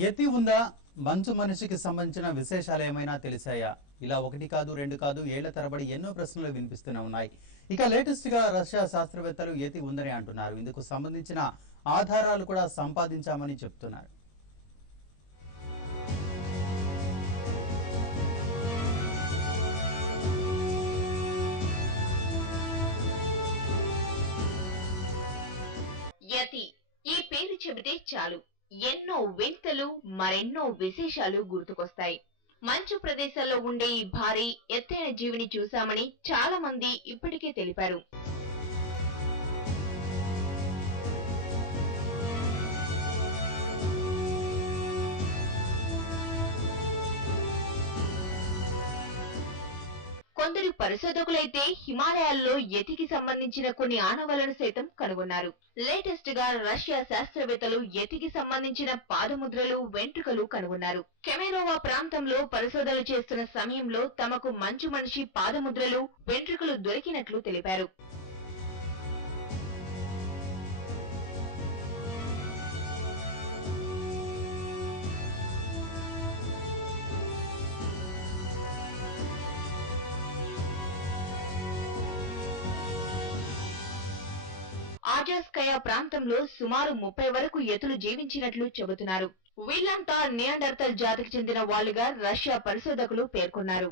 యతి ఉందా? మంచు మనిషికి సంబంధించిన విశేషాలు ఏమైనా తెలిసాయా? ఇలా ఒకటి కాదు రెండు కాదు ఏళ్ల తరబడి ఎన్నో ప్రశ్నలు వినిపిస్తూనే ఉన్నాయి. ఇక లేటెస్ట్ గా రష్యా శాస్త్రవేత్తలు యతి ఉందని అంటున్నారు. ఇందుకు సంబంధించిన ఆధారాలు కూడా సంపాదించామని చెప్తున్నారు. యతి ఈ పేరు చెబితే చాలు ఎన్నో వింతలు మరెన్నో విశేషాలు గుర్తుకొస్తాయి. మంచు ప్రదేశాల్లో ఉండే ఈ భారీ ఎత్తైన జీవిని చూశామని చాలా మంది ఇప్పటికే తెలిపారు. కొందరు పరిశోధకులైతే హిమాలయాల్లో యతికి సంబంధించిన కొన్ని ఆనవాళ్లను సైతం కనుగొన్నారు. లేటెస్ట్ గా రష్యా శాస్త్రవేత్తలు యతికి సంబంధించిన పాదముద్రలు, వెంట్రుకలు కనుగొన్నారు. కెమెరోవా ప్రాంతంలో పరిశోధనలు చేస్తున్న సమయంలో తమకు మంచు మనిషి పాదముద్రలు, వెంట్రుకలు దొరికినట్లు తెలిపారు. ఆజాస్కయా ప్రాంతంలో సుమారు 30 వరకు యతులు జీవించినట్లు చెబుతున్నారు. వీళ్లంతా నియాండర్తల్ జాతికి చెందిన వాళ్లుగా రష్యా పరిశోధకులు పేర్కొన్నారు.